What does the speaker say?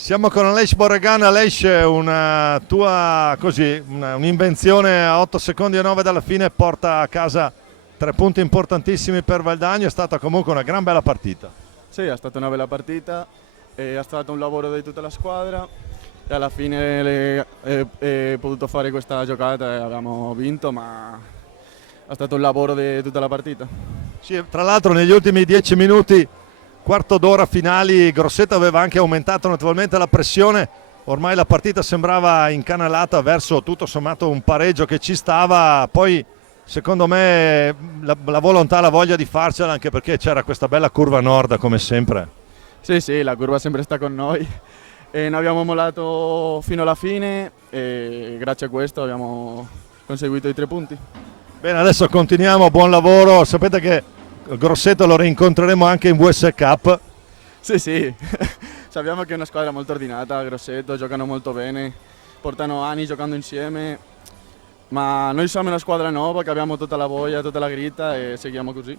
Siamo con Aleix Borregan. Aleix, una tua così, un'invenzione a 8 secondi e 9 dalla fine porta a casa 3 punti importantissimi per Valdagno. È stata comunque una gran bella partita. Sì, è stata una bella partita, è stato un lavoro di tutta la squadra e alla fine è potuto fare questa giocata e abbiamo vinto, ma è stato un lavoro di tutta la partita. Sì, tra l'altro negli ultimi 10 minuti, quarto d'ora finali, Grosseto aveva anche aumentato notevolmente la pressione. Ormai la partita sembrava incanalata verso tutto sommato un pareggio che ci stava. Poi secondo me la volontà, la voglia di farcela, anche perché c'era questa bella curva nord come sempre. Sì, sì, la curva sempre sta con noi e non abbiamo mollato fino alla fine e grazie a questo abbiamo conseguito i 3 punti. Bene, adesso continuiamo, buon lavoro. Sapete che Grosseto lo rincontreremo anche in VS Cup. Sì, sì, sappiamo che è una squadra molto ordinata, Grosseto, giocano molto bene, portano anni giocando insieme, ma noi siamo una squadra nuova che abbiamo tutta la voglia, tutta la grinta e seguiamo così.